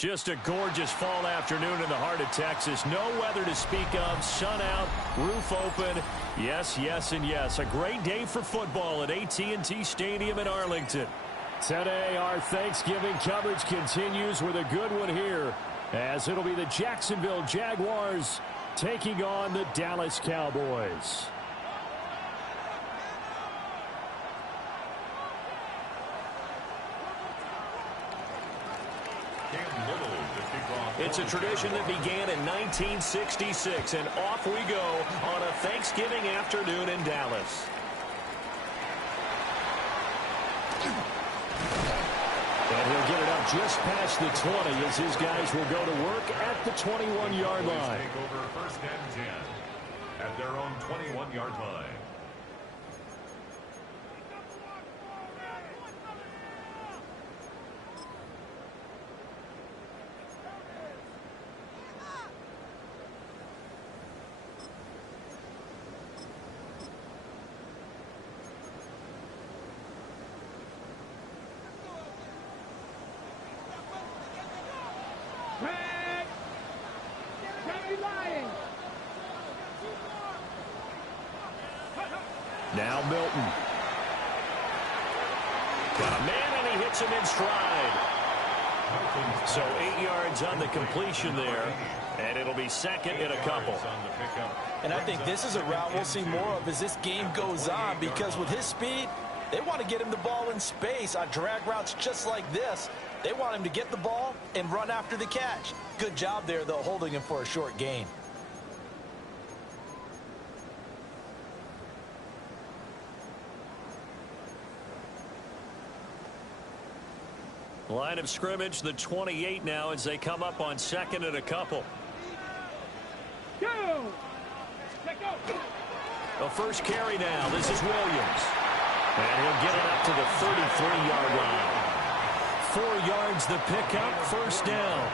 Just a gorgeous fall afternoon in the heart of Texas. No weather to speak of. Sun out, roof open. Yes, yes, and yes. A great day for football at AT&T Stadium in Arlington. Today, our Thanksgiving coverage continues with a good one here, as it'll be the Jacksonville Jaguars taking on the Dallas Cowboys. It's a tradition that began in 1966, and off we go on a Thanksgiving afternoon in Dallas. And he'll get it up just past the 20 as his guys will go to work at the 21-yard line. Take over first and 10 at their own 21-yard line. Now Milton. Got a man, and he hits him in stride. So 8 yards on the completion there, and it'll be second and a couple. And I think this is a route we'll see more of as this game goes on, because with his speed, they want to get him the ball in space on drag routes just like this. They want him to get the ball and run after the catch. Good job there, though, holding him for a short gain. Line of scrimmage, the 28 now as they come up on second and a couple. The first carry now. This is Williams. And he'll get it up to the 33-yard line. 4 yards the pickup, first down.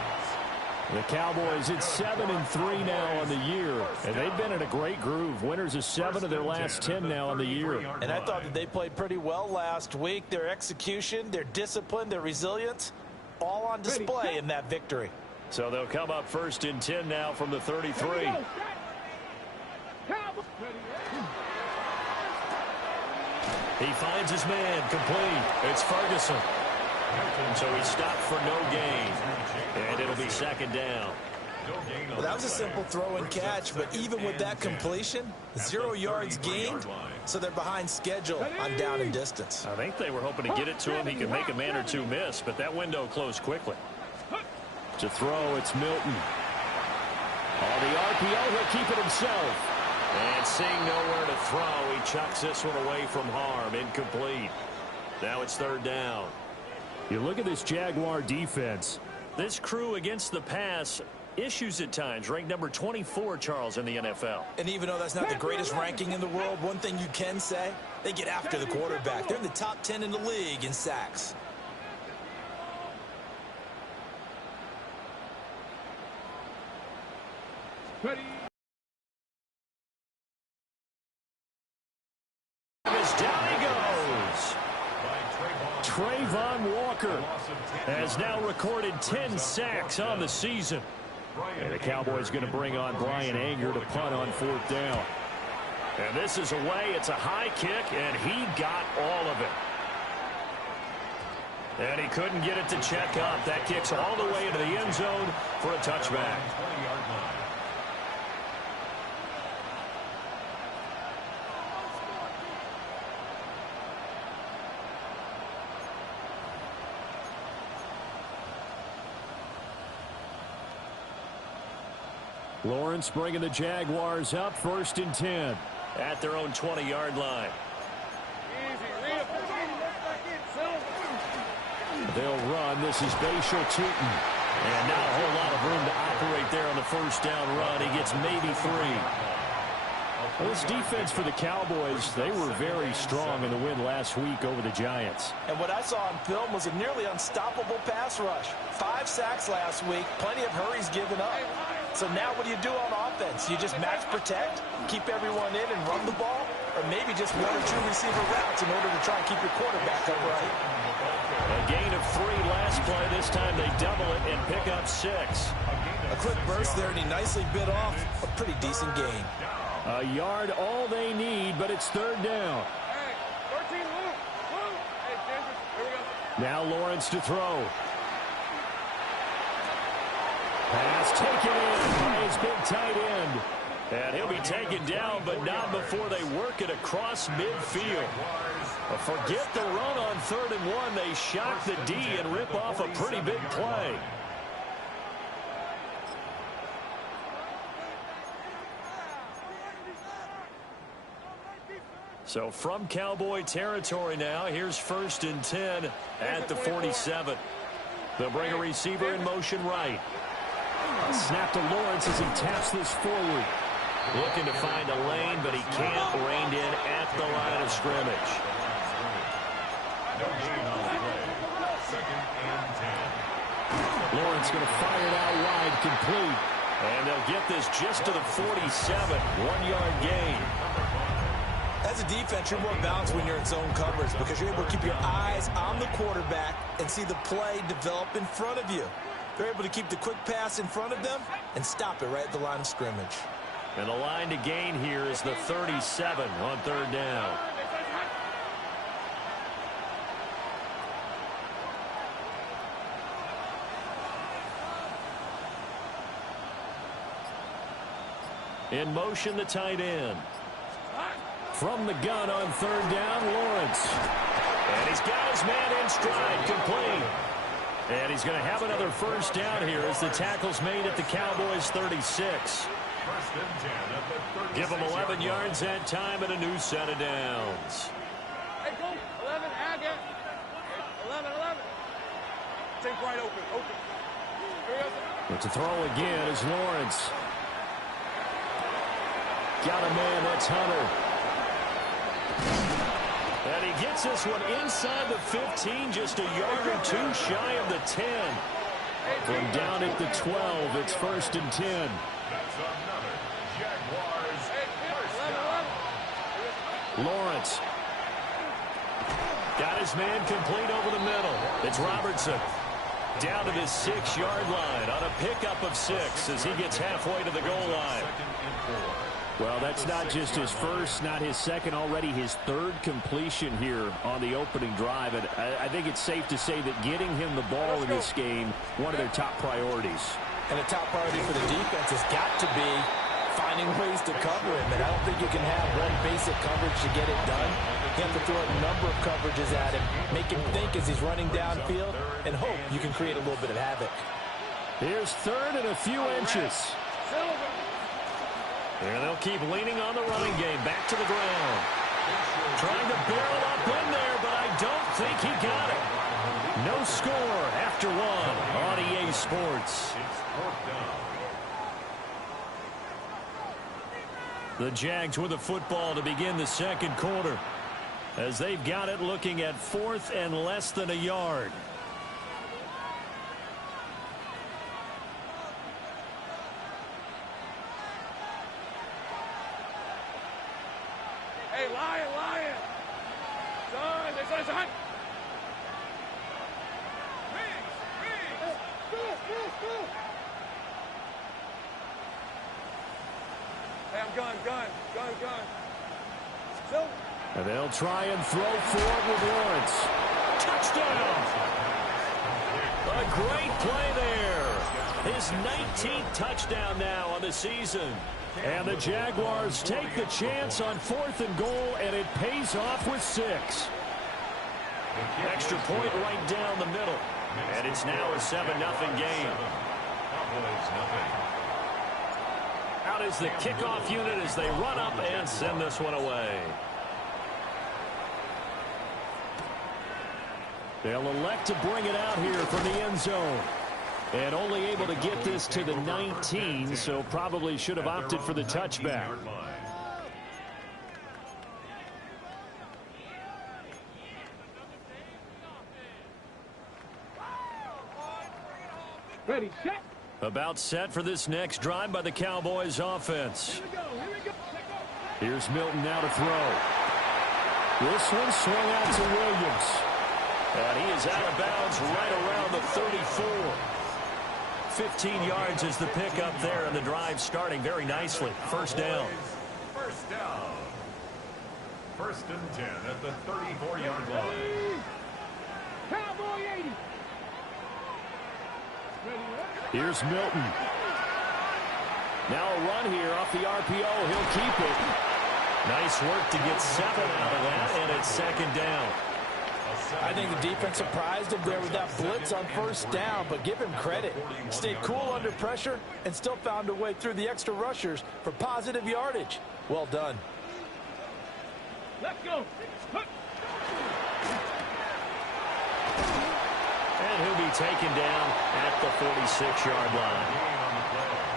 The Cowboys at 7-3 now on the year, and they've been in a great groove. Winners of 7 of their last 10 now on the year. And I thought that they played pretty well last week. Their execution, their discipline, their resilience, all on display in that victory. So they'll come up first and 10 now from the 33. He finds his man, complete. It's Ferguson. So he stopped for no gain, and it'll be second down. Well, that was a simple throw and catch, but even with that completion, 0 yards gained, so they're behind schedule on down and distance. I think they were hoping to get it to him. He could make a man or two miss, but that window closed quickly. To throw, it's Milton. On the RPO, he'll keep it himself. And seeing nowhere to throw, he chucks this one away from harm. Incomplete. Now it's third down. You look at this Jaguar defense. This crew against the pass, issues at times. Ranked number 24, Charles, in the NFL. And even though that's not the greatest ranking in the world, one thing you can say, they get after the quarterback. They're in the top 10 in the league in sacks. Ready. Down he goes. Trayvon Walker has now recorded 10 sacks on the season. And the Cowboys going to bring on Brian Anger to punt on fourth down. And this is away. It's a high kick, and he got all of it. And he couldn't get it to check up. That kicks all the way into the end zone for a touchback. Lawrence bringing the Jaguars up first and 10 at their own 20-yard line. They'll run. This is Bashal Tootin. And not a whole lot of room to operate there on the first down run. He gets maybe 3. Well, this defense for the Cowboys, they were very strong in the win last week over the Giants. And what I saw on film was a nearly unstoppable pass rush. 5 sacks last week, plenty of hurries given up. So now what do you do on offense? You just max protect, keep everyone in and run the ball, or maybe just 1 or 2 receiver routes in order to try and keep your quarterback upright. A gain of 3 last play. this time they double it and pick up 6. A quick burst there, and he nicely bit off a pretty decent gain. A yard all they need, but it's 3rd down. Now Lawrence to throw. Pass taken in by his big tight end. And he'll be taken down, but not before they work it across midfield. Forget the run on 3rd and 1. They shock the D and rip off a pretty big play. So from Cowboy territory now, here's 1st and 10 at the 47. They'll bring a receiver in motion right. A snap to Lawrence as he taps this forward. Looking to find a lane, but he can't. Reined in at the line of scrimmage. Lawrence going to fire it out wide, complete. And they'll get this just to the 47. 1-yard gain. As a defense, you're more balanced when you're in zone coverage because you're able to keep your eyes on the quarterback and see the play develop in front of you. They're able to keep the quick pass in front of them and stop it right at the line of scrimmage. And the line to gain here is the 37 on 3rd down. In motion, the tight end. From the gun on 3rd down, Lawrence. And he's got his man in stride, complete. And he's going to have another 1st down here as the tackle's made at the Cowboys' 36. Give them 11 yards that time and a new set of downs. Hey, go. 11, add it. 11. Take right open. But to throw again is Lawrence. Got a man, that's Hunter. And he gets this one inside the 15, just a yard or 2 shy of the 10. From down at the 12, it's 1st and 10. Lawrence. Got his man complete over the middle. It's Robertson. Down to the 6-yard line on a pickup of 6 as he gets halfway to the goal line. Well, that's not just his first, not his second, already his 3rd completion here on the opening drive. And I think it's safe to say that getting him the ball in this game, one of their top priorities. And a top priority for the defense has got to be finding ways to cover him. And I don't think you can have one basic coverage to get it done. You have to throw a number of coverages at him, make him think as he's running downfield, and hope you can create a little bit of havoc. Here's 3rd and a few inches. And they'll keep leaning on the running game. Back to the ground. Trying to barrel up in there, but I don't think he got it. No score after 1 on EA Sports. The Jags with the football to begin the 2nd quarter, as they've got it looking at 4th and less than a yard. Hey, Lion. Son. Hey, I'm gun. So. And they'll try and throw forward with Lawrence. Touchdown! A great play there. His 19th touchdown now on the season. And the Jaguars take the chance on 4th and goal, and it pays off with 6. Extra point right down the middle. And it's now a 7-0 game. Out is the kickoff unit as they run up and send this one away. They'll elect to bring it out here from the end zone. And only able to get this to the 19, so probably should have opted for the touchback. Ready, set. About set for this next drive by the Cowboys offense. Here's Milton now to throw. This one swung out to Williams. And he is out of bounds right around the 35. 15 yards is the pickup there, and the drive starting very nicely. First down. First down. First and 10 at the 34-yard line. Cowboy 80. Here's Milton. Now a run here off the RPO. He'll keep it. Nice work to get 7 out of that, and it's second down. I think the defense surprised him there with that blitz on first down, but give him credit. Stayed cool under pressure and still found a way through the extra rushers for positive yardage. Well done. Let's go. And he'll be taken down at the 46-yard line.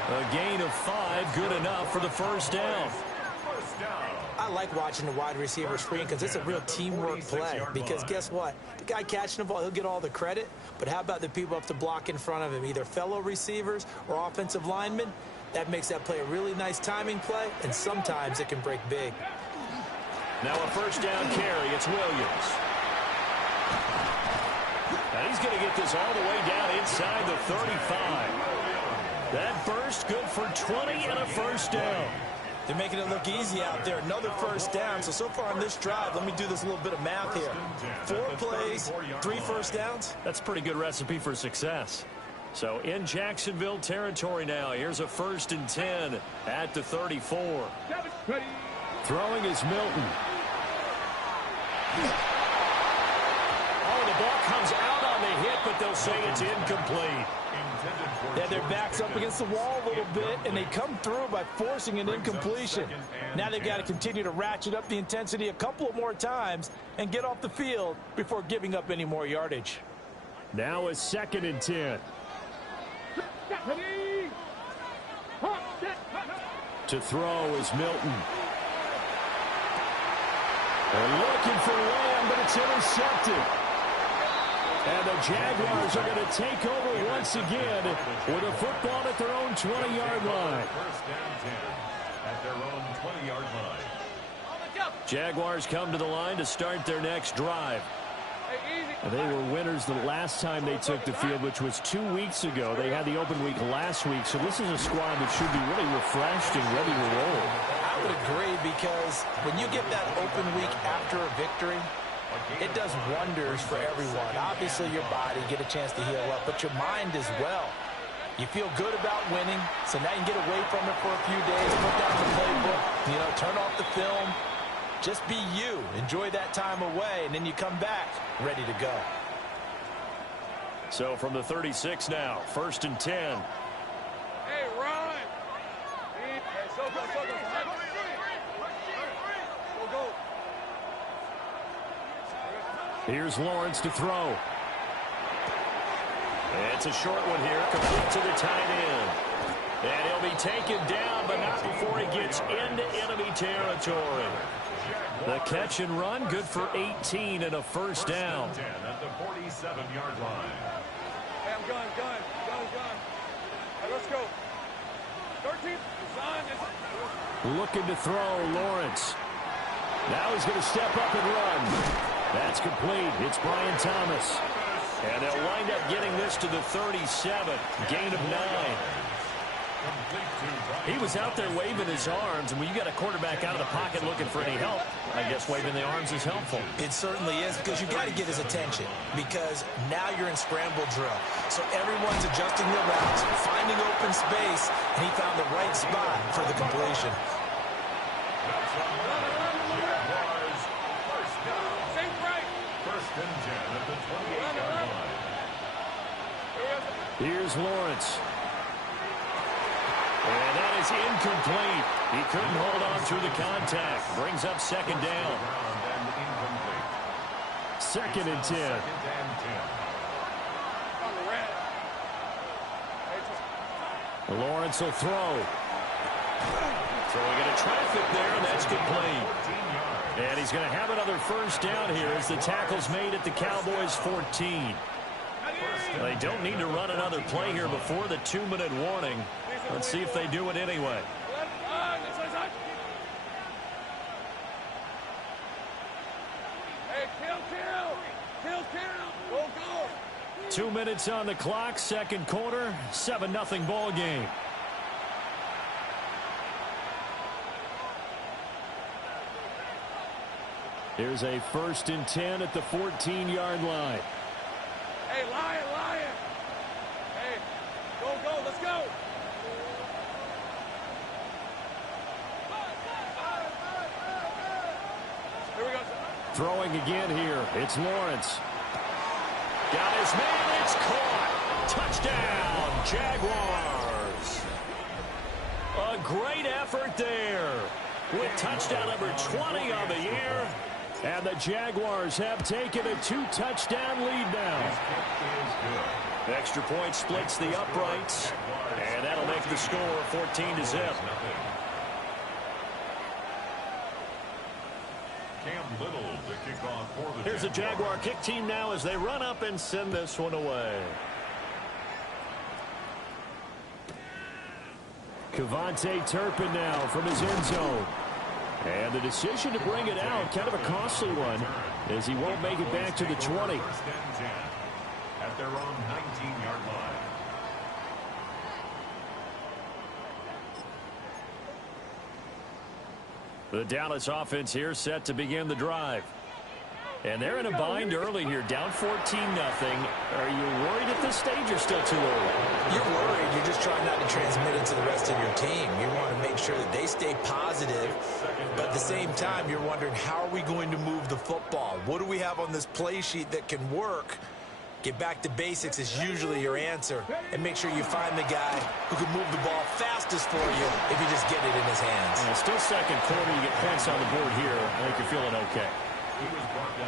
A gain of 5, good enough for the first down. I like watching the wide receiver screen because it's a real teamwork play. Because guess what? The guy catching the ball, he'll get all the credit. But how about the people up to block in front of him, either fellow receivers or offensive linemen? That makes that play a really nice timing play, and sometimes it can break big. Now a first down carry. It's Williams. And he's going to get this all the way down inside the 35. That burst good for 20 and a first down. They're making it look easy out there. Another first down. So far on this drive, let me do this little bit of math here. 4 plays, 3 first downs. That's a pretty good recipe for success. So in Jacksonville territory now. Here's a first and 10 at the 34. Throwing is Milton. Oh, the ball comes out on the hit, but they'll say it's incomplete. Yeah, their back's up against the wall a little bit, and they come through by forcing an incompletion. Now they've got to continue to ratchet up the intensity a couple of more times and get off the field before giving up any more yardage. Now a second and 10. To throw is Milton. They're looking for Lamb, but it's intercepted. And the Jaguars are going to take over once again with a football at their own 20-yard line. First down 10 at their own 20-yard line. Jaguars come to the line to start their next drive. They were winners the last time they took the field, which was 2 weeks ago. They had the open week last week, so this is a squad that should be really refreshed and ready to roll. I would agree, because when you get that open week after a victory, it does wonders for everyone. Obviously, your body, get a chance to heal up, but your mind as well. You feel good about winning, so now you can get away from it for a few days, put down the playbook, turn off the film. Just be you. Enjoy that time away, and then you come back ready to go. So from the 36 now, first and 10. Hey, Ron. Hey, so go. Go. Here's Lawrence to throw. It's a short one here, complete to the tight end. And he'll be taken down, but not before he gets into enemy territory. The catch and run, good for 18 and a first down. 10 at the 47-yard line. Hey, I'm gun. Right, let's go. 13. Looking to throw, Lawrence. Now he's going to step up and run. That's complete. It's Brian Thomas. And they'll wind up getting this to the 37. Gain of 9. He was out there waving his arms, and when you got a quarterback out of the pocket looking for any help, I guess waving the arms is helpful. It certainly is, because you got to get his attention, because now you're in scramble drill. So everyone's adjusting their routes, finding open space, and he found the right spot for the completion. First and 10 at the 28-yard line. Here's Lawrence. And that is incomplete. He couldn't hold on through the contact. Brings up second down. Second and 10. Lawrence will throw. Throwing into traffic there, and that's complete. And he's going to have another first down here as the tackle's made at the Cowboys' 14. They don't need to run another play here before the 2-minute warning. Let's see if they do it anyway. Hey, kill. Go. 2 minutes on the clock, second quarter, 7-0 ball game. Here's a 1st and 10 at the 14-yard line. Hey, Lion. Hey, go, let's go. Here we go. Throwing again here. It's Lawrence. Got his man. It's caught. Touchdown, Jaguars. A great effort there with touchdown number 20 on the year. And the Jaguars have taken a 2-touchdown lead now. Extra point splits the uprights. And that'll make the score 14-0. Here's the Jaguar kick team now as they run up and send this one away. Cavante Turpin now from his end zone. And the decision to bring it out, kind of a costly one, as he won't make it back to the 20. At their own 19-yard line. The Dallas offense here set to begin the drive. And they're in a bind early here, down 14-0. Are you worried at this stage or still too early? You're worried. You're just trying not to transmit it to the rest of your team. You want to make sure that they stay positive, but at the same time, you're wondering, how are we going to move the football? What do we have on this play sheet that can work? Get back to basics is usually your answer, and make sure you find the guy who can move the ball fastest for you if you just get it in his hands. Yeah, still second quarter. You get points on the board here. I think you're feeling okay.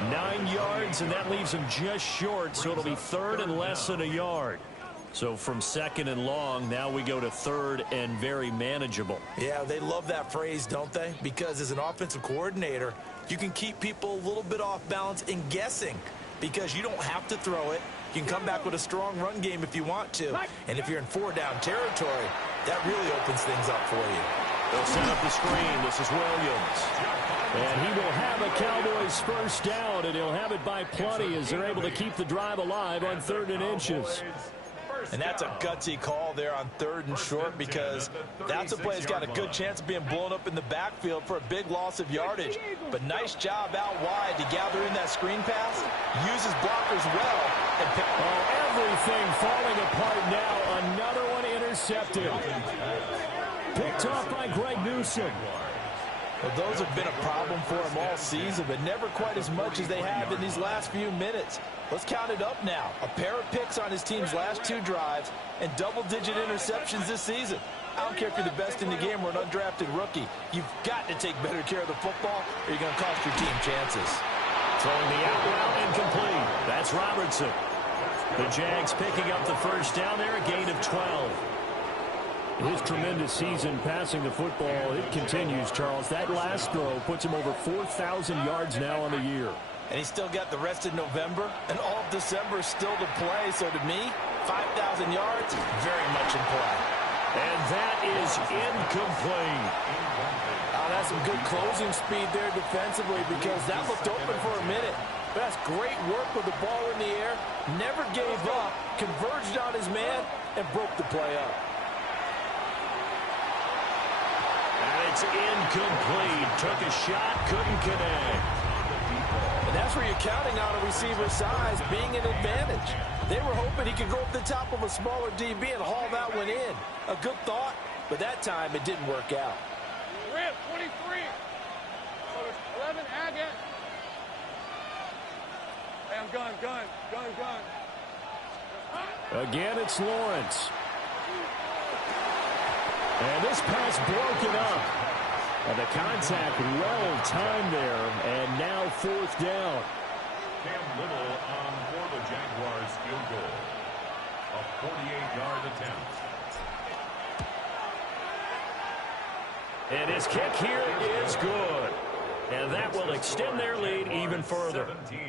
9 yards, and that leaves him just short, so it'll be 3rd and less than a yard. So from 2nd and long, now we go to 3rd and very manageable. Yeah, they love that phrase, don't they? Because as an offensive coordinator, you can keep people a little bit off balance and guessing, because you don't have to throw it. You can come back with a strong run game if you want to. And if you're in 4-down territory, that really opens things up for you. They'll set up the screen. This is Williams. And he will have a Cowboys first down, and he'll have it by plenty as they're able to keep the drive alive on 3rd and inches. And that's a gutsy call there on 3rd and short, because that's a play that's got a good chance of being blown up in the backfield for a big loss of yardage. But nice job out wide to gather in that screen pass, uses blockers well, and pick. Oh, everything falling apart now. Another one intercepted. Picked off by Greg Newsome. Well, those have been a problem for him all season, but never quite as much as they have in these last few minutes. Let's count it up now. A pair of picks on his team's last 2 drives and double-digit interceptions this season. I don't care if you're the best in the game or an undrafted rookie. You've got to take better care of the football, or you're going to cost your team chances. Throwing the out route incomplete. That's Robertson. The Jags picking up the first down there, a gain of 12. His tremendous season passing the football, it continues, Charles. That last throw puts him over 4,000 yards now on the year. And he's still got the rest of November and all of December still to play. So to me, 5,000 yards, very much in play. And that is incomplete. Oh, that's some good closing speed there defensively, because that looked open for a minute. But that's great work with the ball in the air. Never gave up, converged on his man, and broke the play up. It's incomplete. Took a shot, couldn't connect. And that's where you're counting on a receiver's size being an advantage. They were hoping he could go up the top of a smaller DB and haul that one in. A good thought, but that time it didn't work out. Rip, 23. So there's 11, Agate. Hey, I'm gun. Again, it's Lawrence. And this pass broken up. And the contact well timed there. And now 4th down. Cam Little on for the Jaguars field goal. A 48-yard attempt. And his kick here is good. And that will extend their lead even further. 17.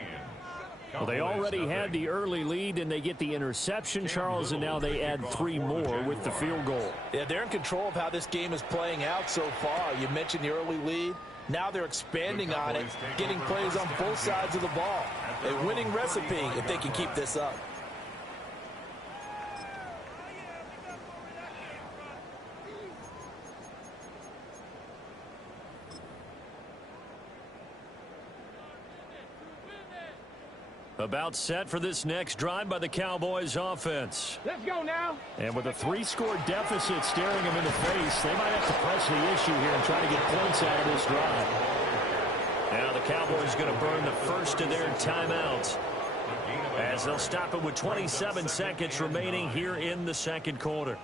Well, they already had the early lead, and they get the interception, Charles, and now they add 3 more with the field goal. Yeah, they're in control of how this game is playing out so far. You mentioned the early lead. Now they're expanding on it, getting plays on both sides of the ball. A winning recipe if they can keep this up. About set for this next drive by the Cowboys offense. Let's go now. And with a 3-score deficit staring them in the face, they might have to press the issue here and try to get points out of this drive. Now the Cowboys going to burn the first of their timeouts, as they'll stop it with 27 seconds remaining here in the second quarter.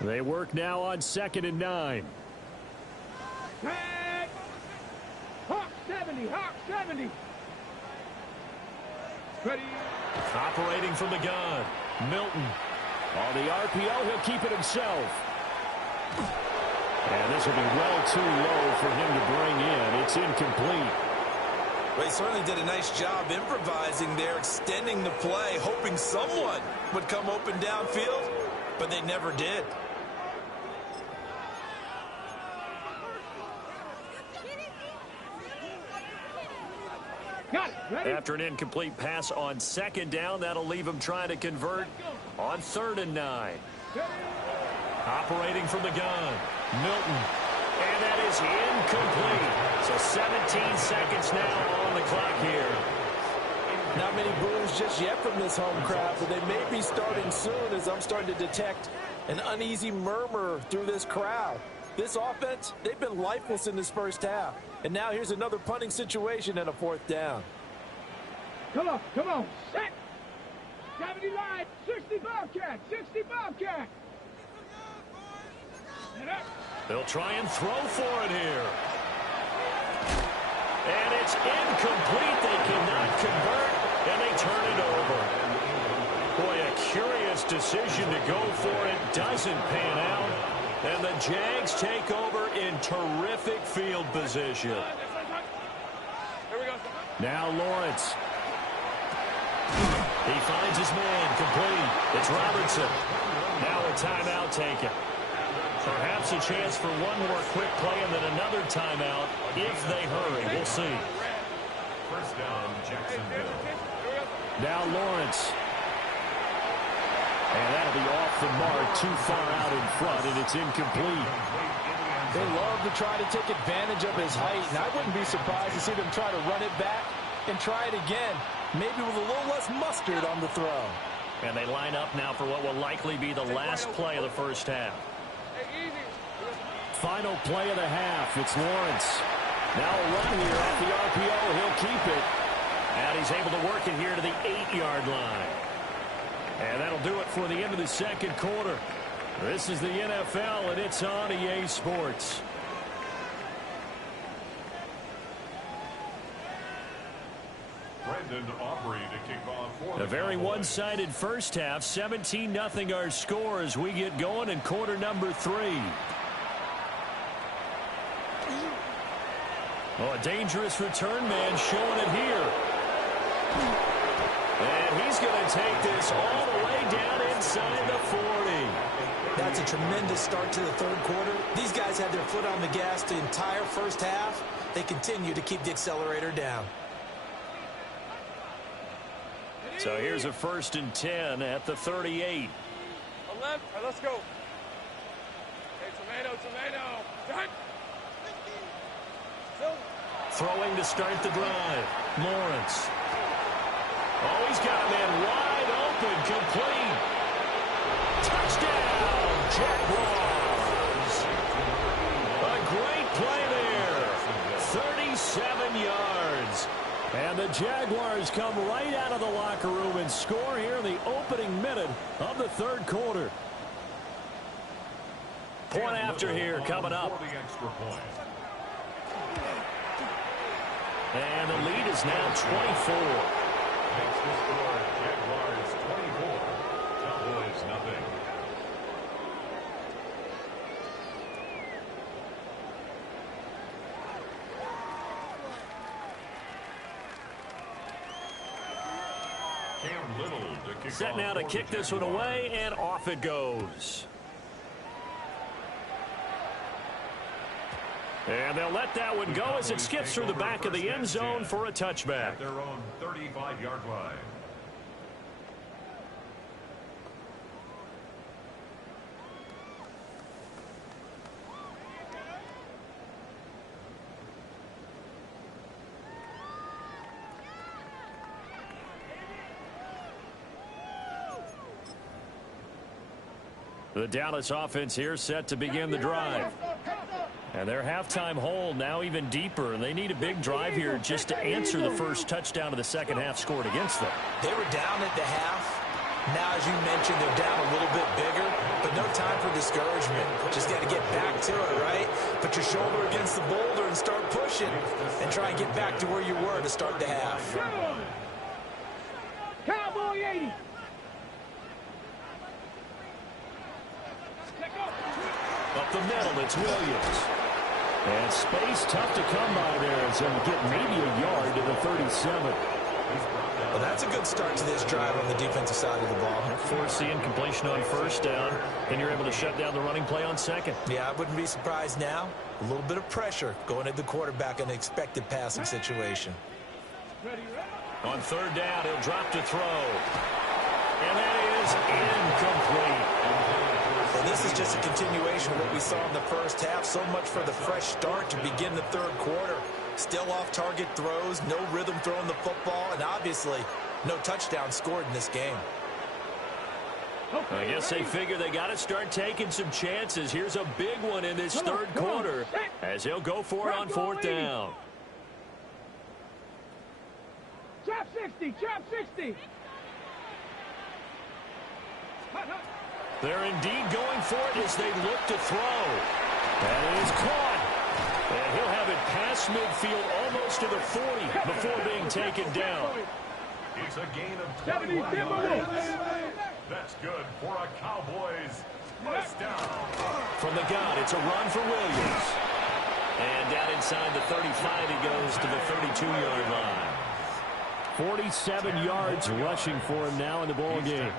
They work now on 2nd and 9. Tag. Hawk 70. Hawk 70. Ready. Operating from the gun, Milton. On the RPO, he'll keep it himself. And this will be well too low for him to bring in. It's incomplete. Well, he certainly did a nice job improvising there, extending the play, hoping someone would come open downfield, but they never did. Got it. Ready. After an incomplete pass on 2nd down, that'll leave him trying to convert on 3rd and 9. Operating from the gun, Milton. And that is incomplete. So 17 seconds now on the clock here. Not many boos just yet from this home crowd, but they may be starting soon, as I'm starting to detect an uneasy murmur through this crowd. This offense, they've been lifeless in this first half. And now here's another punting situation and a 4th down. Come on. Come on. Set. 70 line. 60 Bobcat. 60 Bobcat. Get up. They'll try and throw for it here. And it's incomplete. They cannot convert, and they turn it over. Boy, a curious decision to go for it. Doesn't pan out. And the Jags take over in terrific field position. Here we go. Now Lawrence. He finds his man, complete. It's Robertson. Now a timeout taken. Perhaps a chance for one more quick play and then another timeout if they hurry. We'll see. First down, Jacksonville. Now Lawrence. And that'll be off the mark, too far out in front, and it's incomplete. They love to try to take advantage of his height, and I wouldn't be surprised to see them try to run it back and try it again, maybe with a little less mustard on the throw. And they line up now for what will likely be the last play of the first half. Final play of the half. It's Lawrence. Now a run here off the RPO. He'll keep it. And he's able to work it here to the 8-yard line. And that'll do it for the end of the second quarter. This is the NFL, and it's on EA Sports. Brandon Aubrey to kick off for A very one-sided first half. 17-0 our score as we get going in quarter number 3. Oh, a dangerous return man showing it here. And he's going to take this all the way down inside the 40. That's a tremendous start to the third quarter. These guys had their foot on the gas the entire first half. They continue to keep the accelerator down. So here's a 1st and 10 at the 38. 11. All right, let's go. Hey, tomato. Done. Throwing to start the drive. Lawrence. Oh, he's got a man wide open, complete. Touchdown, Jaguars. A great play there. 37 yards. And the Jaguars come right out of the locker room and score here in the opening minute of the third quarter. Point after here coming up. And the lead is now 24. Makes the score Jaguars 24, Cowboys nothing. Cam Little to kick Set off now to for kick the this one Jaguars. away, and off it goes. And they'll let that one go as it skips through the back of the end zone for a touchback. At their own 35-yard line. The Dallas offense here set to begin the drive. And their halftime hole now even deeper. And they need a big drive here just to answer the first touchdown of the second half scored against them. They were down at the half. Now, as you mentioned, they're down a little bit bigger, but no time for discouragement. Just got to get back to it, right? Put your shoulder against the boulder and start pushing and try and get back to where you were to start the half. Cowboy 80. Up the middle, it's Williams. And space tough to come by there as he'll get maybe a yard to the 37. Well, that's a good start to this drive on the defensive side of the ball. Forcing completion on first down, and you're able to shut down the running play on second. Yeah, I wouldn't be surprised now. A little bit of pressure going at the quarterback in an expected passing situation. On third down, he'll drop to throw. And that is incomplete. Well, this is just a continuation of what we saw in the first half. So much for the fresh start to begin the third quarter. Still off-target throws, no rhythm throwing the football, and obviously no touchdown scored in this game. I guess they figure they got to start taking some chances. Here's a big one in this third quarter as he'll go for it on fourth down. Trap 60, trap 60. They're indeed going for it as they look to throw. That is caught. And he'll have it past midfield almost to the 40 before being taken down. It's a gain of 21 yards. That's good for a Cowboys first down. From the gun, it's a run for Williams. And down inside the 35, he goes to the 32-yard line. 47 yards rushing for him now in the ball game.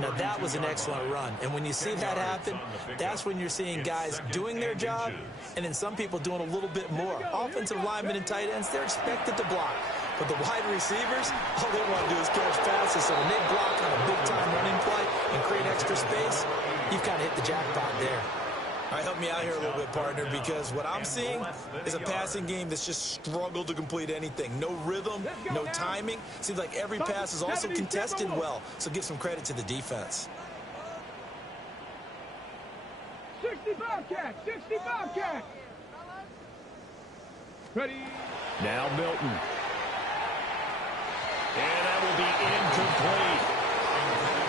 Now, that was an excellent run. And when you see that happen, that's when you're seeing guys doing their job and then some people doing a little bit more. Offensive linemen and tight ends, they're expected to block. But the wide receivers, all they want to do is catch passes. So when they block on a big-time running play and create extra space, you've kind of hit the jackpot there. All right, help me out here a little bit, partner, because what I'm seeing is a passing game that's just struggled to complete anything. No rhythm, no timing. Seems like every pass is also contested well, so give some credit to the defense. 60 Bobcat, 60 Bobcat. Ready. Now Milton. And that will be incomplete.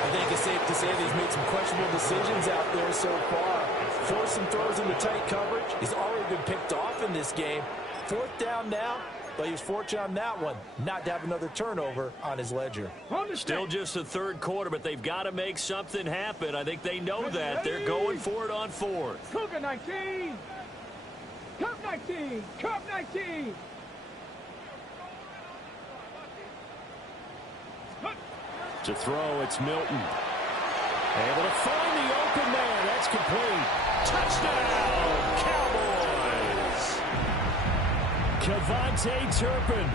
I think it's safe to say that he's made some questionable decisions out there so far. Forced some throws into tight coverage. He's already been picked off in this game. Fourth down now, but he was fortunate on that one not to have another turnover on his ledger. Still just the third quarter, but they've got to make something happen. I think they know that. They're going for it on fourth. Cougar 19. Cup 19. Cup 19. To throw, it's Milton. Able to find the open man. That's complete. Touchdown, Cowboys. Kevontae Turpin,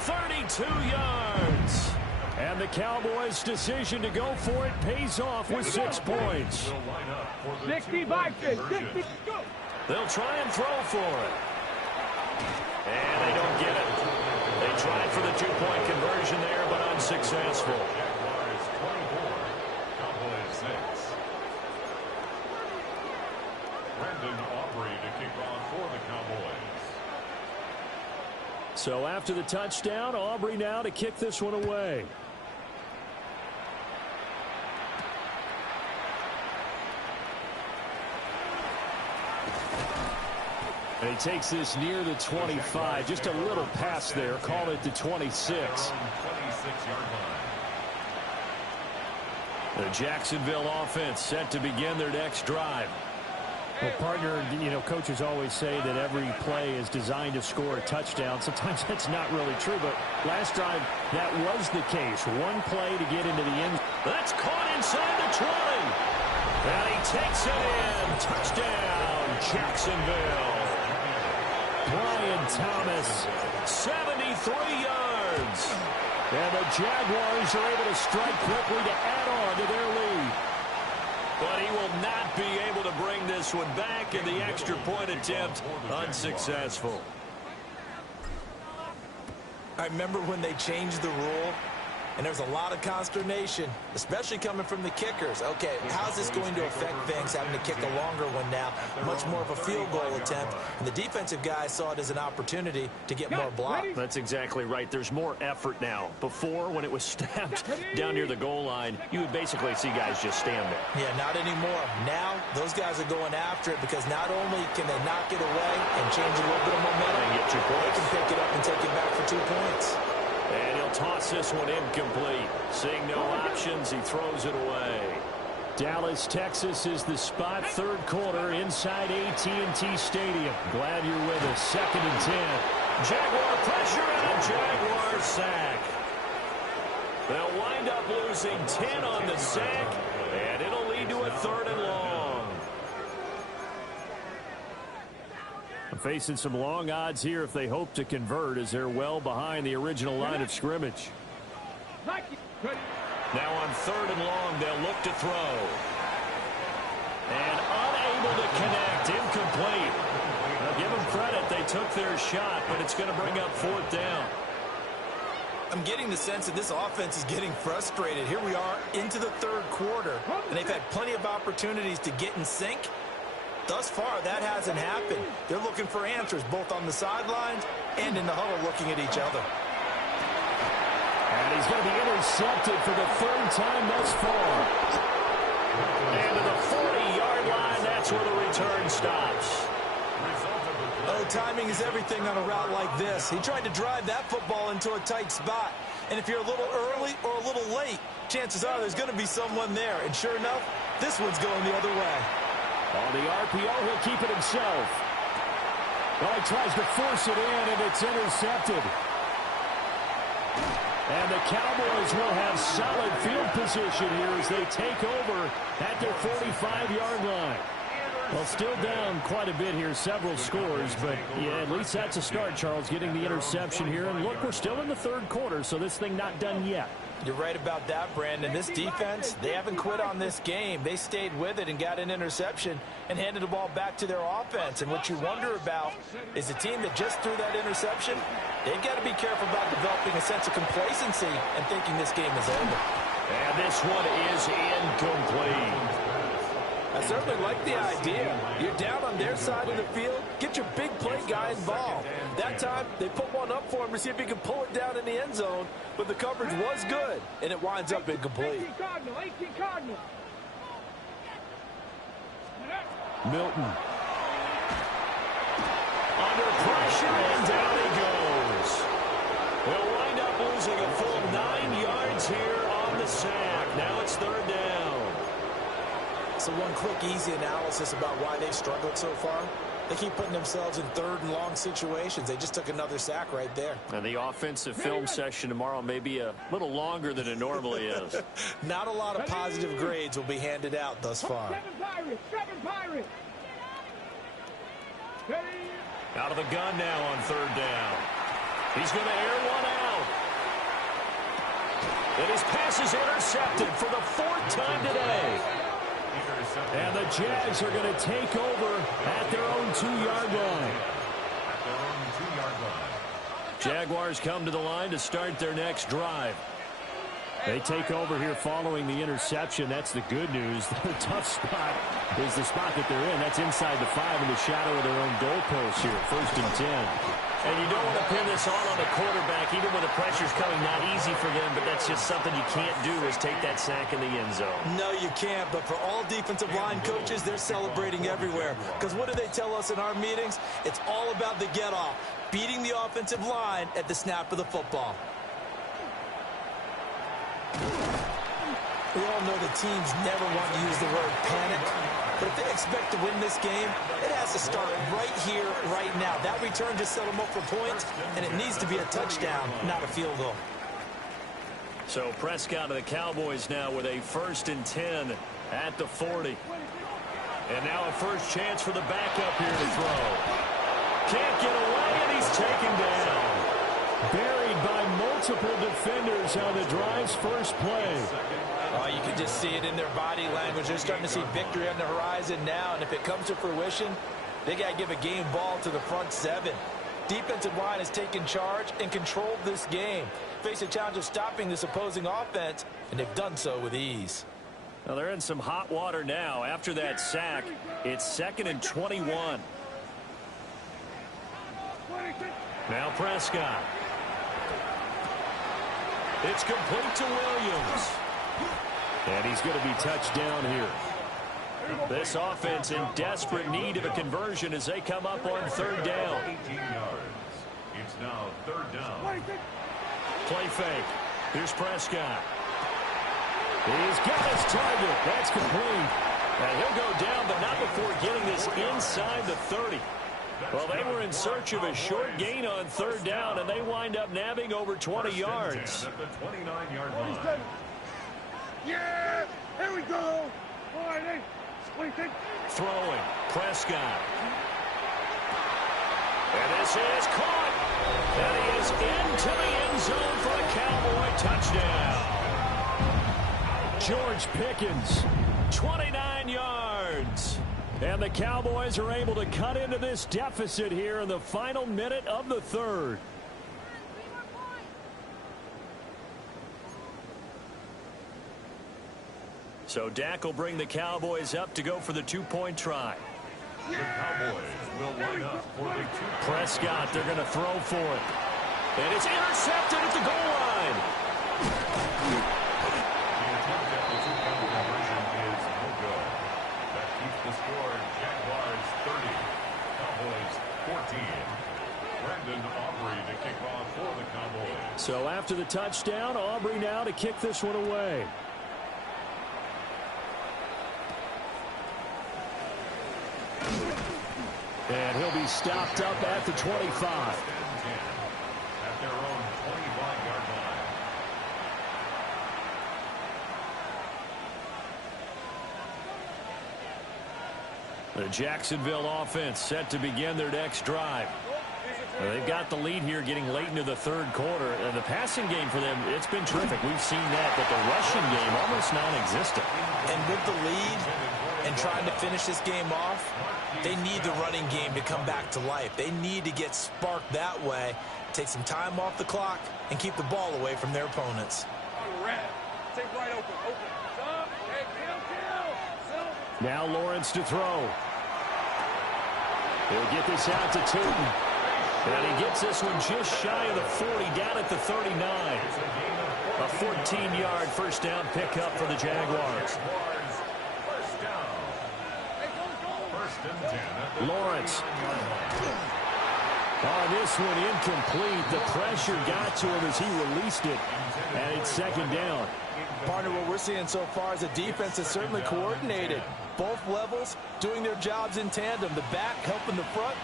32 yards. And the Cowboys' decision to go for it pays off with 6 points. 60 Vikings. 60. Go. They'll try and throw for it. And they don't get it. They tried for the 2-point conversion there, but unsuccessful. So after the touchdown, Aubrey now to kick this one away. And he takes this near the 25. Just a little pass there. Call it the 26. The Jacksonville offense set to begin their next drive. Well, partner, you know, coaches always say that every play is designed to score a touchdown. Sometimes that's not really true, but last drive, that was the case. One play to get into the end. That's caught inside the 20. And he takes it in. Touchdown, Jacksonville. Brian Thomas, 73 yards. And the Jaguars are able to strike quickly to add on to their lead. But he will not be able to bring this one back, and the extra point attempt unsuccessful. I remember when they changed the rule and there's a lot of consternation, especially coming from the kickers. Okay, how's this going to affect things having to kick a longer one now? Much more of a field goal attempt, and the defensive guys saw it as an opportunity to get more block. That's exactly right. There's more effort now. Before, when it was snapped down near the goal line, you would basically see guys just stand there. Yeah, not anymore. Now, those guys are going after it because not only can they knock it away and change a little bit of momentum, and get 2 points. They can pick it up and take it back for 2 points. And he'll toss this one incomplete. Seeing no options, he throws it away. Dallas, Texas is the spot. Third quarter inside AT&T Stadium. Glad you're with us. 2nd and 10. Jaguar pressure and a Jaguar sack. They'll wind up losing 10 on the sack, and it'll lead to a 3rd and long. Facing some long odds here if they hope to convert, as they're well behind the original line of scrimmage. Now on 3rd and long, they'll look to throw. And unable to connect, incomplete. Now give them credit, they took their shot, but it's going to bring up 4th down. I'm getting the sense that this offense is getting frustrated. Here we are into the 3rd quarter, and they've had plenty of opportunities to get in sync. Thus far, that hasn't happened. They're looking for answers both on the sidelines and in the huddle looking at each other. And he's going to be intercepted for the 3rd time thus far. And to the 40-yard line, that's where the return stops. Oh, timing is everything on a route like this. He tried to drive that football into a tight spot. And if you're a little early or a little late, chances are there's going to be someone there. And sure enough, this one's going the other way. On the RPO, he'll keep it himself. Well, he tries to force it in, and it's intercepted. And the Cowboys will have solid field position here as they take over at their 45-yard line. Well, still down quite a bit here, several scores, but yeah, at least that's a start, Charles, getting the interception here. And look, we're still in the 3rd quarter, so this thing not done yet. You're right about that, Brandon. This defense, they haven't quit on this game. They stayed with it and got an interception and handed the ball back to their offense. And what you wonder about is the team that just threw that interception, they've got to be careful about developing a sense of complacency and thinking this game is over. And this one is incomplete. I certainly like the idea. You're down on their side of the field. Get your big play guy involved. That time, they put one up for him to see if he can pull it down in the end zone. But the coverage was good, and it winds up incomplete. 18 Cardinal. Milton. Under pressure, and down he goes. They'll wind up losing a full 9 yards here on the sack. Now it's 3rd down. So one quick, easy analysis about why they've struggled so far. They keep putting themselves in 3rd and long situations. They just took another sack right there. And the offensive film session tomorrow may be a little longer than it normally is. Not a lot of positive grades will be handed out thus far. 7 Pirates. Out of the gun now on 3rd down. He's going to air one out. And his pass is intercepted for the 4th time today. And the Jags are going to take over at their own 2-yard line. Jaguars come to the line to start their next drive. They take over here following the interception. That's the good news. The tough spot is the spot that they're in. That's inside the 5 in the shadow of their own goalpost here. 1st and 10. And you don't want to pin this all on the quarterback, even when the pressure's coming. Not easy for them, but that's just something you can't do is take that sack in the end zone. No, you can't. But for all defensive line coaches, they're celebrating everywhere. Because what do they tell us in our meetings? It's all about the get-off, beating the offensive line at the snap of the football. We all know the teams never want to use the word panic. But if they expect to win this game, it has to start right here, right now. That return just set them up for points, and it needs to be a touchdown, not a field goal. So Prescott of the Cowboys now with a 1st and 10 at the 40. And now a first chance for the backup here to throw. Can't get away, and he's taken down. Buried by multiple defenders on the drive's first play. Oh, you can just see it in their body language. They're starting to see victory on the horizon now, and if it comes to fruition, they got to give a game ball to the front 7. Defensive line has taken charge and controlled this game. Face a challenge of stopping this opposing offense, and they've done so with ease. Well, they're in some hot water now. After that sack, it's 2nd and 21. Now Prescott. It's complete to Williams. And he's going to be touched down here. This offense in desperate need of a conversion as they come up on 3rd down. 18 yards. It's now 3rd down. Play fake. Here's Prescott. He's got his target. That's complete. And he'll go down, but not before getting this inside the 30. Well, they were in search of a short gain on 3rd down, and they wind up nabbing over 20 yards. At the 29-yard line. Yeah! Here we go! Throwing. Prescott. And this is caught. And he is into the end zone for a Cowboy touchdown. George Pickens, 29 yards. and the Cowboys are able to cut into this deficit here in the final minute of the 3rd. So Dak will bring the Cowboys up to go for the 2-point try. The Cowboys will line up for the 2-point. Prescott, they're going to throw for it. And it's intercepted at the goal line. The attempt at the 2-point conversion is no good. That keeps the score Jaguars 30, Cowboys 14. Brandon Aubrey to kick off for the Cowboys. So after the touchdown, Aubrey now to kick this one away. And he'll be stopped up at the 25. At their own 25-yard line. The Jacksonville offense set to begin their next drive. They've got the lead here getting late into the 3rd quarter. And the passing game for them, it's been terrific. We've seen that, but the rushing game almost non-existent. And with the lead and trying to finish this game off, they need the running game to come back to life. They need to get sparked that way, take some time off the clock, and keep the ball away from their opponents. Now Lawrence to throw. He'll get this out to Tootin. And he gets this one just shy of the 40, down at the 39. A 14-yard first down pickup for the Jaguars. Lawrence. Oh, this one incomplete. The pressure got to him as he released it. And it's 2nd down. Partner, what we're seeing so far is a defense that's certainly coordinated. Both levels doing their jobs in tandem. The back helping the front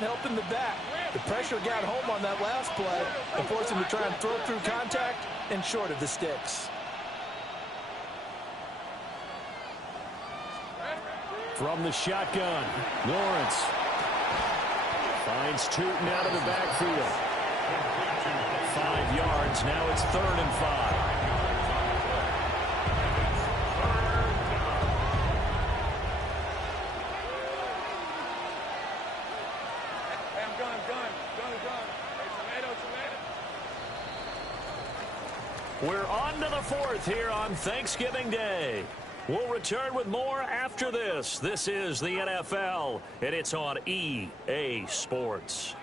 helping the back. The pressure got home on that last play and forced him to try and throw through contact and short of the sticks. From the shotgun, Lawrence finds Tootin out of the backfield. 5 yards. Now it's 3rd and 5. We're on to the 4th here on Thanksgiving Day. We'll return with more after this. This is the NFL, and it's on EA Sports.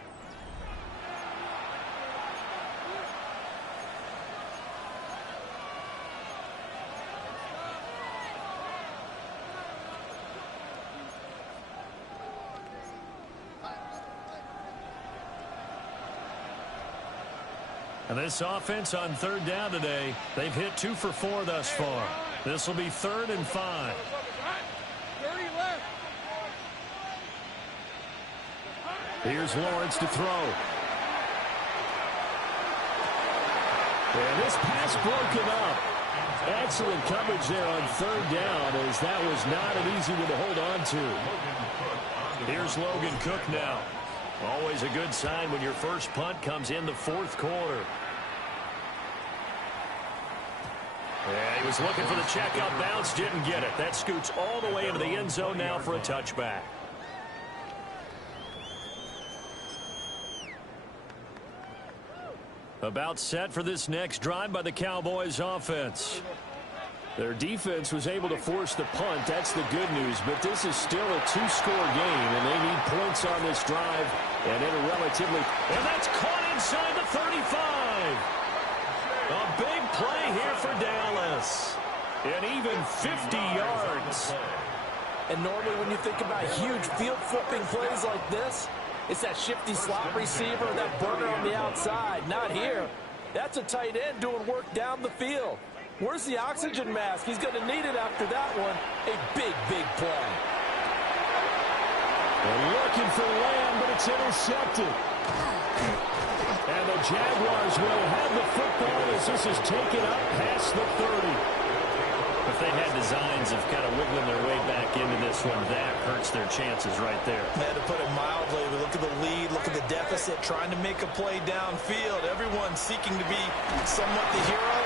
And this offense on 3rd down today, they've hit 2 for 4 thus far. This will be 3rd and 5. Here's Lawrence to throw. And this pass broken up. Excellent coverage there on 3rd down, as that was not an easy one to hold on to. Here's Logan Cook now. Always a good sign when your first punt comes in the 4th quarter. Yeah, he was looking for the checkout bounce, didn't get it. That scoots all the way into the end zone now for a touchback. About set for this next drive by the Cowboys offense. Their defense was able to force the punt. That's the good news. But this is still a two-score game, and they need points on this drive. And in a relatively... And that's caught inside the 35. A big play here for Dallas. And even 50 yards. And normally when you think about huge field-flipping plays like this, it's that shifty slot receiver, that burner on the outside. Not here. That's a tight end doing work down the field. Where's the oxygen mask? He's going to need it after that one. A big, big play. They're looking for Lamb, but it's intercepted. And the Jaguars will have the football as this is taken up past the 30. If they had designs of kind of wiggling their way back into this one, that hurts their chances right there. Man, to put it mildly, we look at the lead, look at the deficit, trying to make a play downfield. Everyone seeking to be somewhat the hero.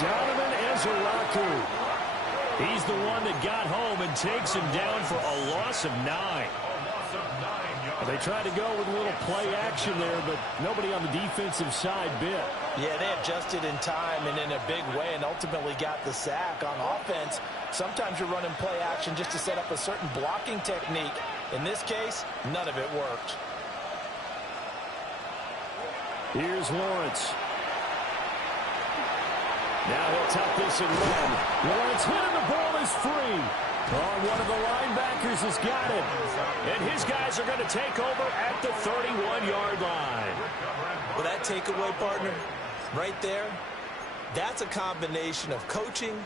Donovan Ezeraku. He's the one that got home and takes him down for a loss of 9. They tried to go with a little play action there, but nobody on the defensive side bit. Yeah, they adjusted in time and in a big way and ultimately got the sack. On offense, sometimes you're running play action just to set up a certain blocking technique. In this case, none of it worked. Here's Lawrence. Now he'll tuck this and run. Lawrence hit and the ball is free. Oh, one of the linebackers has got it. And his guys are going to take over at the 31-yard line. Well, that takeaway, partner, right there, that's a combination of coaching,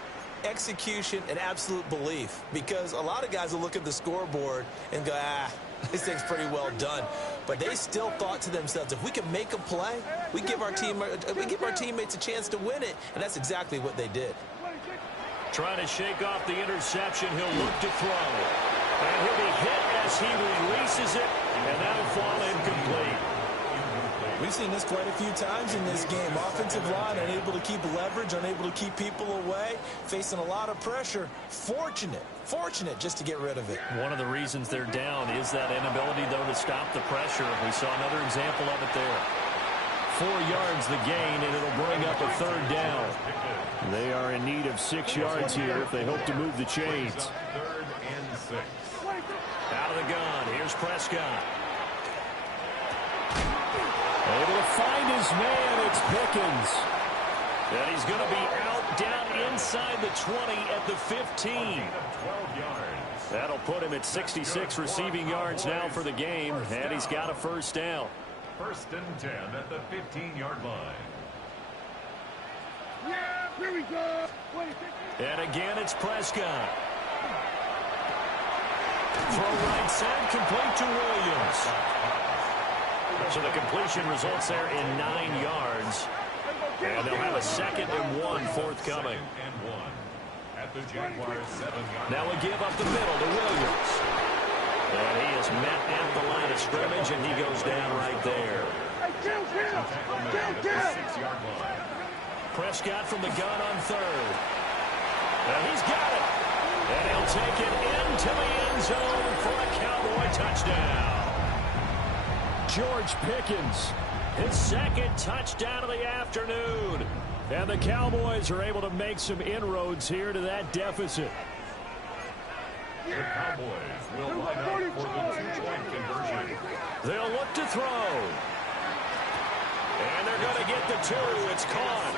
execution, and absolute belief. Because a lot of guys will look at the scoreboard and go, this thing's pretty well done. But they still thought to themselves, if we can make a play, we give our teammates a chance to win it. And that's exactly what they did. Trying to shake off the interception. He'll look to throw. And he'll be hit as he releases it. And that'll fall incomplete. We've seen this quite a few times in this game. Offensive line unable to keep leverage, unable to keep people away, facing a lot of pressure. Fortunate just to get rid of it. One of the reasons they're down is that inability, though, to stop the pressure. We saw another example of it there. 4 yards the gain, and it'll bring up a third down. They are in need of 6 yards here if they hope to move the chains. 3rd and 6. Out of the gun, here's Prescott. Able to find his man, it's Pickens. And he's going to be out down inside the 20 at the 15. 12 yards. That'll put him at 66 receiving yards now for the game, and he's got a first down. 1st and 10 at the 15-yard line. Yeah, here we go. And again, it's Prescott. Throw right side, complete to Williams. So the completion results there in 9 yards. And they'll have a 2nd and 1 forthcoming. And 1 at the Jaguars 7-yard. Now we give up the middle to Williams. And he is met at the line of scrimmage, and he goes down right there. Kill. 6-yard line. Prescott from the gun on 3rd. And he's got it. And he'll take it into the end zone for a Cowboy touchdown. George Pickens. His 2nd touchdown of the afternoon. And the Cowboys are able to make some inroads here to that deficit. The Cowboys will line up for the 2-point conversion. They'll look to throw. And they're going to get the 2. It's caught.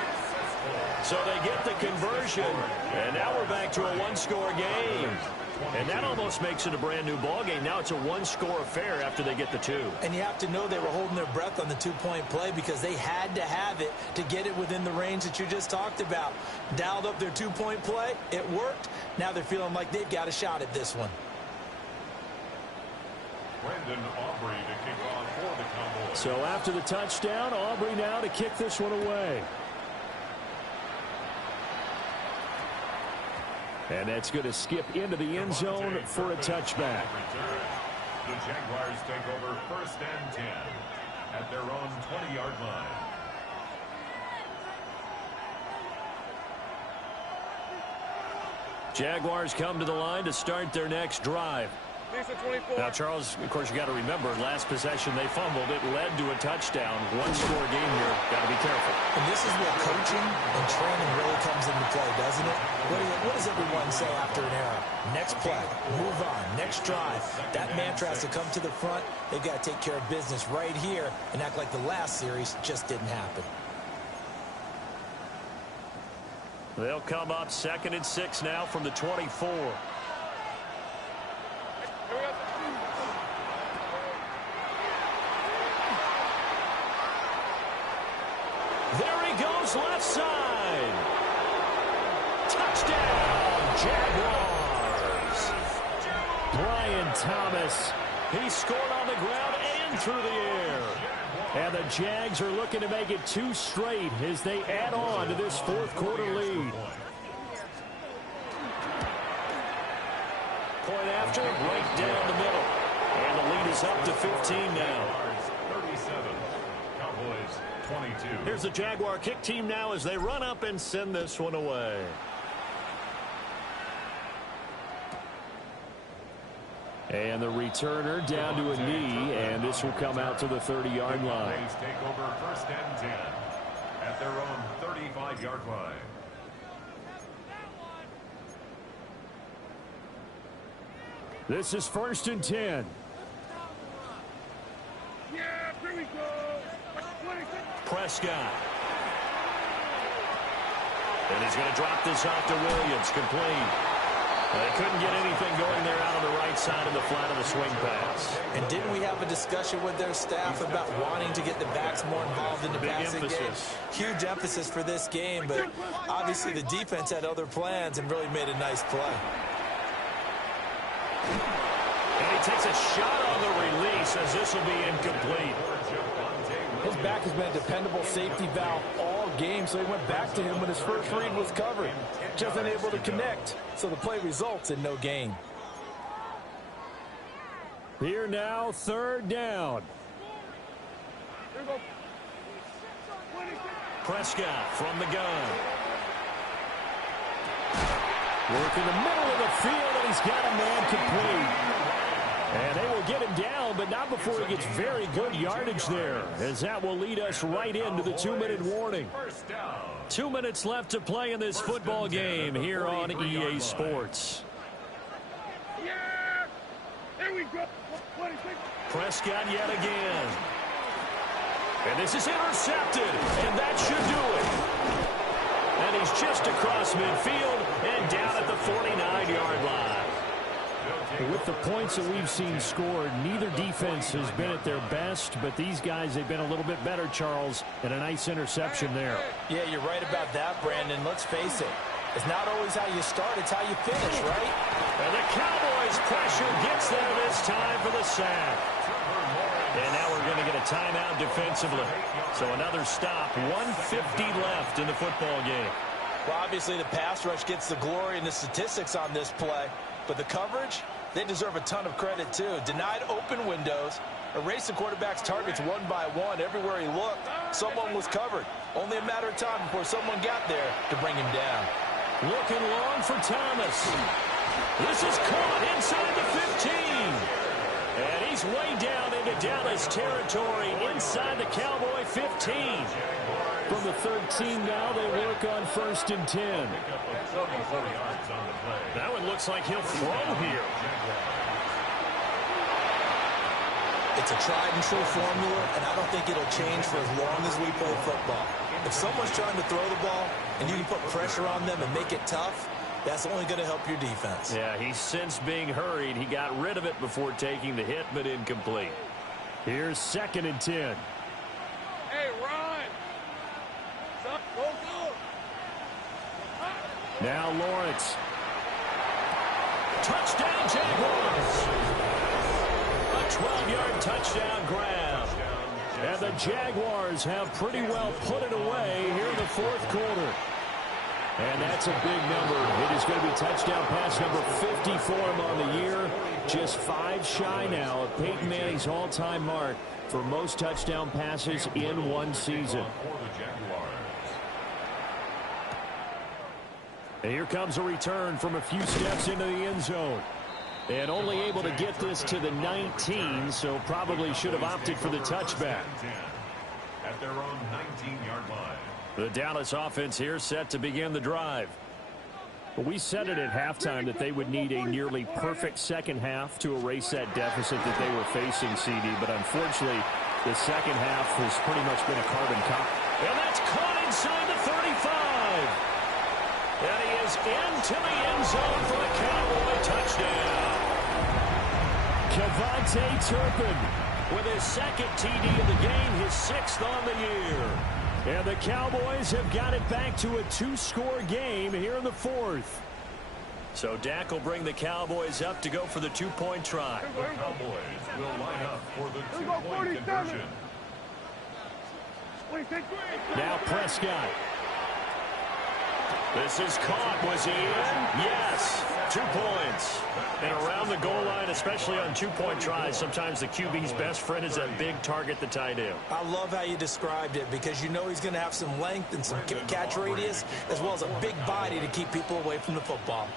So they get the conversion. And now we're back to a 1-score game. And that almost makes it a brand new ball game. Now it's a 1-score affair after they get the 2. And you have to know they were holding their breath on the 2-point play because they had to have it to get it within the range that you just talked about. Dialed up their 2-point play. It worked. Now they're feeling like they've got a shot at this one. Brandon Aubrey to kick off for the Cowboys. So after the touchdown, Aubrey now to kick this one away. And that's going to skip into the end zone for a touchback. The Jaguars take over 1st and 10 at their own 20-yard line. Jaguars come to the line to start their next drive. Now, Charles, of course, you got to remember, last possession they fumbled. It led to a touchdown. One-score game here. Got to be careful. And this is where coaching and training really comes into play, doesn't it? What does everyone say after an error? Next play, move on, next drive. That mantra has to come to the front. They've got to take care of business right here and act like the last series just didn't happen. They'll come up 2nd and 6 now from the 24. There he goes, left side. Touchdown, Jaguars. Brian Thomas. He scored on the ground and through the air. And the Jags are looking to make it 2 straight as they add on to this 4th quarter lead. Point after, right down the middle. And the lead is up to 15 now. 37. Cowboys 22. Here's the Jaguar kick team now as they run up and send this one away. And the returner down to a knee, and this will come out to the 30-yard line. Cowboys take over 1st and 10 at their own 35-yard line. This is 1st and 10. Yeah, here we go. Prescott. And he's going to drop this off to Williams. Complete. They couldn't get anything going there out on the right side of the flat of the swing pass. And didn't we have a discussion with their staff about wanting to get the backs more involved in the passing game? Huge emphasis for this game, but obviously the defense had other plans and really made a nice play. And he takes a shot on the release as this will be incomplete. His back has been a dependable safety valve all game, so he went back to him when his first read was covered. Just unable to connect, so the play results in no gain. Here now, 3rd down. Prescott from the gun. Work in the middle of the field, and he's got a man complete. And they will get him down, but not before he gets very good yardage there, as that will lead us right into the 2-minute warning. 2 minutes left to play in this football game here on EA Sports. Yeah, there we go. Prescott yet again. And this is intercepted, and that should do it. And he's just across midfield and down at the 49-yard line. With the points that we've seen scored, neither defense has been at their best, but these guys, they've been a little bit better, Charles, and a nice interception there. Yeah, you're right about that, Brandon. Let's face it. It's not always how you start, it's how you finish, right? And the Cowboys' pressure gets there this time for the sack. And now we're going to get a timeout defensively. So another stop, 1:50 left in the football game. Well, obviously the pass rush gets the glory and the statistics on this play, but the coverage, they deserve a ton of credit, too. Denied open windows, erased the quarterback's targets one by one. Everywhere he looked, someone was covered. Only a matter of time before someone got there to bring him down. Looking long for Thomas. This is caught inside the 15. And he's way down into Dallas territory inside the Cowboy 15. From the 13 now, they work on 1st and 10. Now it looks like he'll throw here. It's a tried and true formula, and I don't think it'll change for as long as we play football. If someone's trying to throw the ball and you can put pressure on them and make it tough, that's only going to help your defense. Yeah, he's since being hurried. He got rid of it before taking the hit, but incomplete. Here's 2nd and 10. Hey, Ron. Go, go. Now Lawrence. Touchdown, Jaguars. A 12-yard touchdown grab. And the Jaguars have pretty well put it away here in the 4th quarter. And that's a big number. It is going to be touchdown pass number 50 for him on the year. Just 5 shy now of Peyton Manning's all-time mark for most touchdown passes in one season. And here comes a return from a few steps into the end zone. And only able to get this to the 19, so probably should have opted for the touchback. At their own 19-yard line. The Dallas offense here set to begin the drive. We said it at halftime that they would need a nearly perfect second half to erase that deficit that they were facing, CD. But unfortunately, the second half has pretty much been a carbon copy. And that's caught inside the 35. And he is into the end zone for a Cowboy touchdown. Kevontae Turpin with his second TD of the game, his 6th on the year. And the Cowboys have got it back to a 2-score game here in the 4th. So Dak will bring the Cowboys up to go for the 2-point try. The Cowboys will line up for the 2-point conversion. Now Prescott. This is caught. Was he in? Yes. 2 points. And around the goal line, especially on 2-point tries, sometimes the QB's best friend is that big target, the tight end. I love how you described it because you know he's going to have some length and some catch radius as well as a big body to keep people away from the football.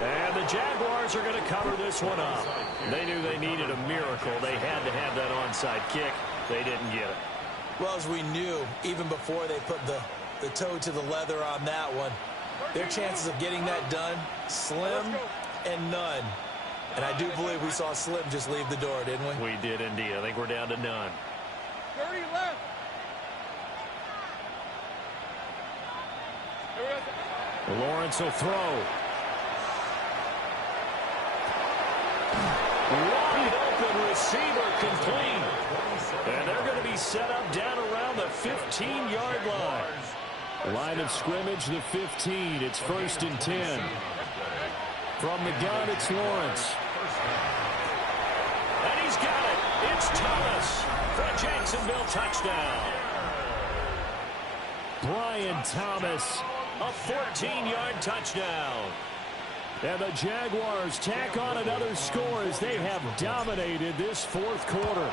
And the Jaguars are going to cover this one up. They knew they needed a miracle. They had to have that onside kick. They didn't get it. Well, as we knew, even before they put the toe to the leather on that one, their chances of getting that done, slim and none. And I do believe we saw Slim just leave the door, didn't we? We did indeed. I think we're down to none. 30 left. Lawrence will throw. Wide open receiver complete. And they're going to be set up down around the 15-yard line. Line of scrimmage, the 15. It's 1st and 10. From the gun, it's Lawrence. And he's got it. It's Thomas for a Jacksonville touchdown. Brian Thomas. A 14-yard touchdown. And the Jaguars tack on another score as they have dominated this 4th quarter.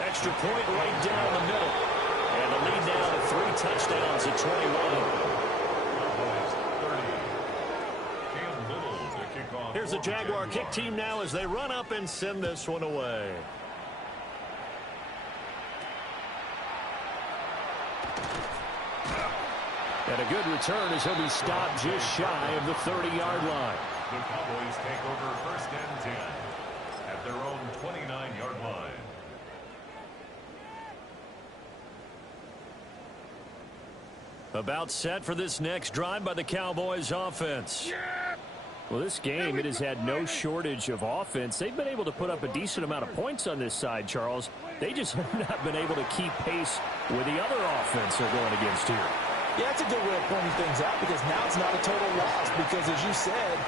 Extra point right down the middle. And the lead now to 3 touchdowns at 21. Here's the Jaguar kick team now as they run up and send this one away. And a good return as he'll be stopped just shy of the 30-yard line. The Cowboys take over 1st and 10 at their own 29-yard line. About set for this next drive by the Cowboys offense. Well, this game, it has had no shortage of offense. They've been able to put up a decent amount of points on this side, Charles. They just have not been able to keep pace with the other offense they're going against here. Yeah, that's a good way of pointing things out because now it's not a total loss because, as you said,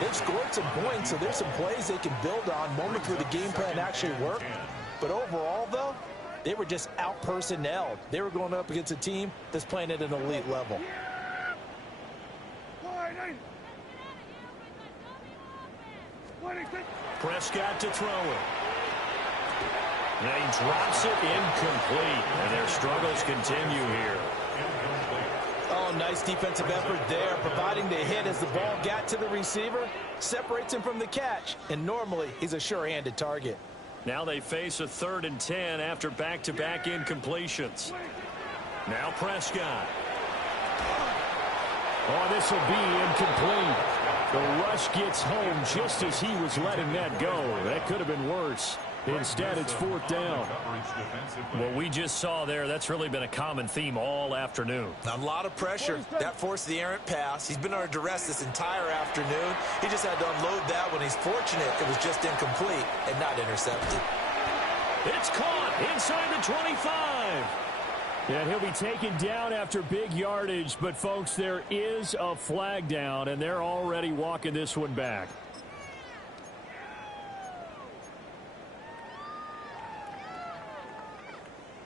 they've scored some points, so there's some plays they can build on, moments where the game plan actually worked. But overall, though, they were just out-personnelled. They were going up against a team that's playing at an elite level. Prescott to throw it. Now he drops it incomplete. And their struggles continue here. Oh, nice defensive effort there, providing the hit as the ball got to the receiver, separates him from the catch, and normally he's a sure-handed target. Now they face a 3rd and 10 after back-to-back incompletions. Now Prescott. Oh, this will be incomplete. The rush gets home just as he was letting that go. That could have been worse. Instead, it's 4th down. What we just saw there, that's really been a common theme all afternoon. A lot of pressure. That forced the errant pass. He's been under duress this entire afternoon. He just had to unload that when he's fortunate it was just incomplete and not intercepted. It's caught inside the 25. And he'll be taken down after big yardage. But, folks, there is a flag down, and they're already walking this one back.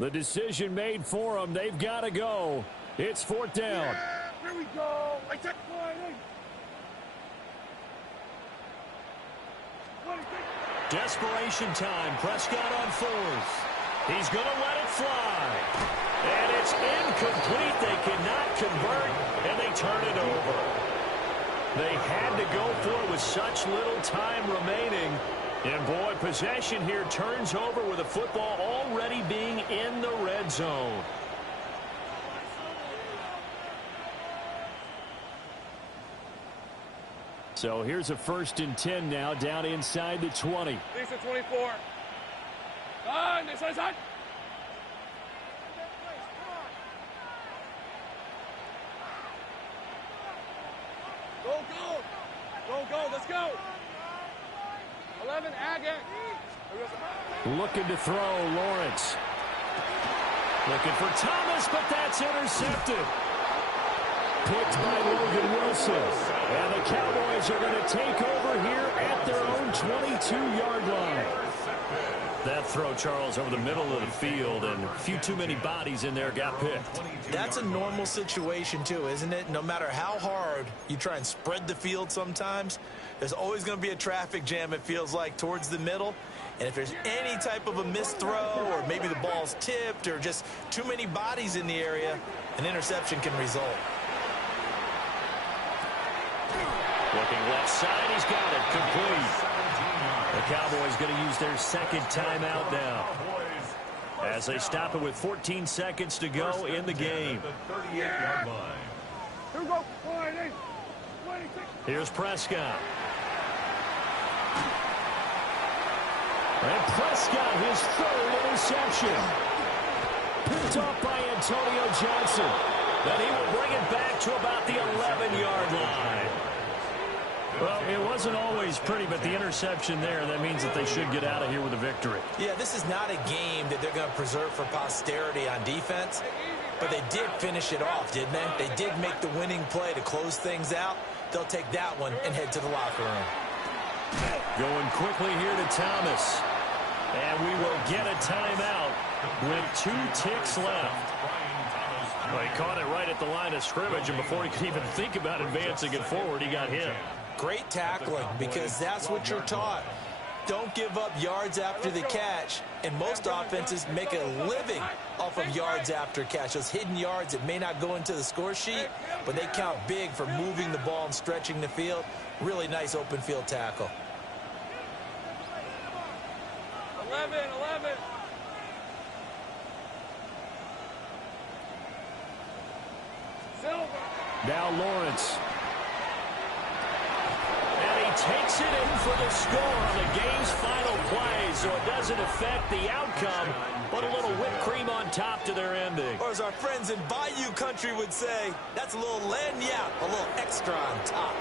The decision made for them. They've got to go. It's 4th down. Here we go. I said Desperation time. Prescott on 4th. He's going to let it fly. And it's incomplete. They cannot convert, and they turn it over. They had to go for it with such little time remaining. And, boy, possession here turns over with the football already being in the red zone. So here's a 1st and 10 now, down inside the 20. Lisa 24. On, this is on. Go, go. Go, go, let's go. 11, Agate. Looking to throw, Lawrence. Looking for Thomas, but that's intercepted. Picked by Logan Wilson. And the Cowboys are going to take over here at their own 22-yard line. That throw, Charles, over the middle of the field, and a few too many bodies in there got picked. That's a normal situation, too, isn't it? No matter how hard you try and spread the field sometimes, there's always going to be a traffic jam, it feels like, towards the middle. And if there's any type of a missed throw, or maybe the ball's tipped, or just too many bodies in the area, an interception can result. Looking left side, he's got it, complete. The Cowboys going to use their second timeout now, as they stop it with 14 seconds to go in the game. Here we go. 26. Here's Prescott. And Prescott, his 3rd interception. Picked off by Antonio Johnson. Then he will bring it back to about the 11-yard line. Well, it wasn't always pretty, but the interception there, that means that they should get out of here with a victory. Yeah, this is not a game that they're going to preserve for posterity on defense, but they did finish it off, didn't they? They did make the winning play to close things out. They'll take that one and head to the locker room. Going quickly here to Thomas. And we will get a timeout with 2 ticks left. Well, he caught it right at the line of scrimmage, and before he could even think about advancing it forward, he got hit. Great tackling, because that's what you're taught. Don't give up yards after the catch, and most offenses make a living off of yards after catch. Those hidden yards that may not go into the score sheet, but they count big for moving the ball and stretching the field. Really nice open field tackle. 11. Silver. Now Lawrence. And he takes it in for the score on the game's final play, so it doesn't affect the outcome, but a little whipped cream on top to their ending. Or as our friends in Bayou country would say, that's a little lagniappe, a little extra on top.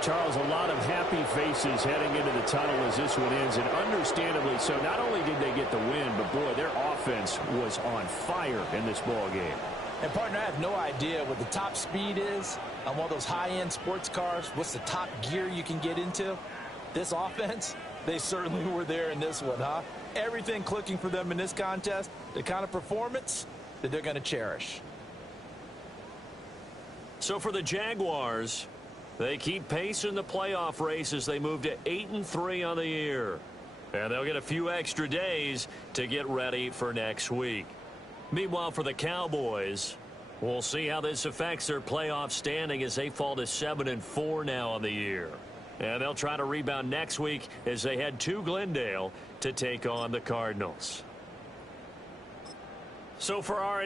Charles, a lot of happy faces heading into the tunnel as this one ends, and understandably so. Not only did they get the win, but, boy, their offense was on fire in this ball game. And, partner, I have no idea what the top speed is on one of those high-end sports cars. What's the top gear you can get into? This offense, they certainly were there in this one, huh? Everything clicking for them in this contest, the kind of performance that they're going to cherish. So for the Jaguars, they keep pace in the playoff race as they move to 8-3 on the year. And they'll get a few extra days to get ready for next week. Meanwhile, for the Cowboys, we'll see how this affects their playoff standing as they fall to 7-4 now on the year. And they'll try to rebound next week as they head to Glendale to take on the Cardinals. So for our